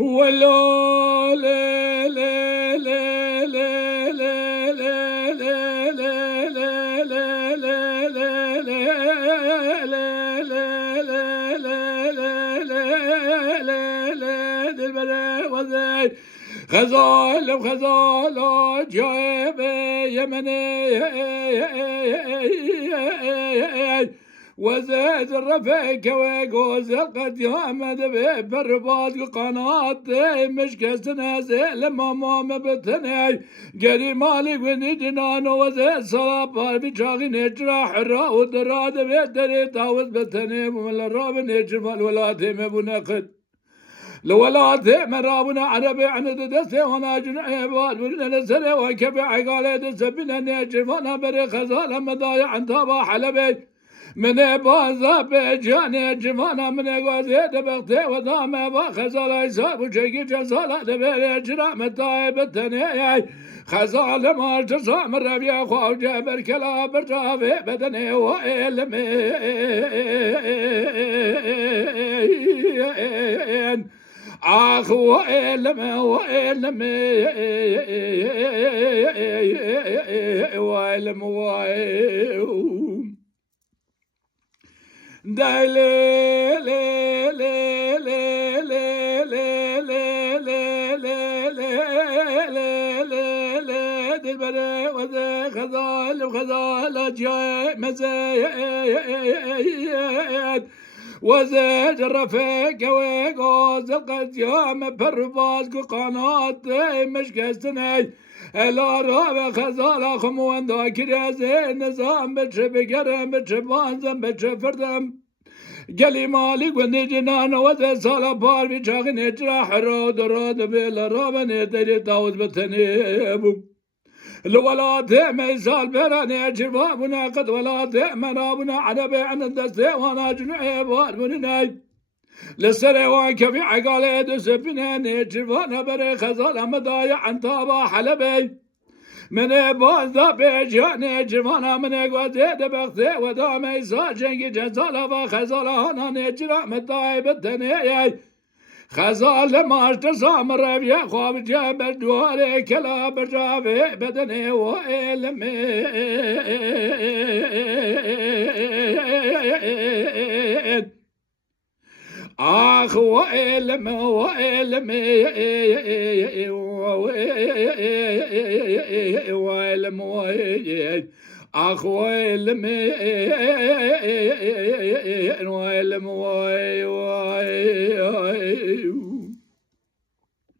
ولا لا لا لا لا لا لا لا لا لا لا لا غزال وغزال جايب يمني وزاد الرفيق وقوز القديم بالرباط قناة مش كسنازل ماما بتني قري مالي وني جنان وزاد صلاب بشاغي نجرح الراود الراد بيدري تاوز بتني ومن الراب نجرف الولاد مبنقد لولاد مرابنا عربي عند دسته وانا جنعيبات ولنا سنة وكبي عقالي دسبنا نجرفنا بري خزالة مضايع عن طابا حلبي من بازا بجاني جمانا من غازي دبختي ودام بخزال يساب وشيكي جزالة دبيري جرا متاي بتني خزال ما جزا من ربيع خواو جابر كلا برجافي بدني وإلمين آخ وإلم دايلي لي لي لي لي لي لي لي لي دلبري وذي خذال وخذال جاي مزيد وزيد الرفيق ويقوز القديم برباز قناة مش قستني الارهاب خزالة خموان ذاكر زين نظام بتشب قرم بتشبان زم بتشفردم قلي مالك ونجنان وذي صالة بار بشاق نجرح رود رود بالراب نتري تاوز بتنيبو الولاد ميزال براني جبابنا قد ولاد منابنا عربي عن الدستي وانا جنعي باربناي للسري وانك في عقالي دسبنا نجبانا بري خزالة مضايع عن طابا حلبي من بوزا بيجاني جمانا من قوزي دبختي ودامي ساجنجي جزالة وخزالة هنا نجرا مضايع بالتنيي خزال ماشت سامر بيا خواب جاب دواري كلا برجافي بدني وإلمين آخ وإلم وإلم آخ وإلم وإلم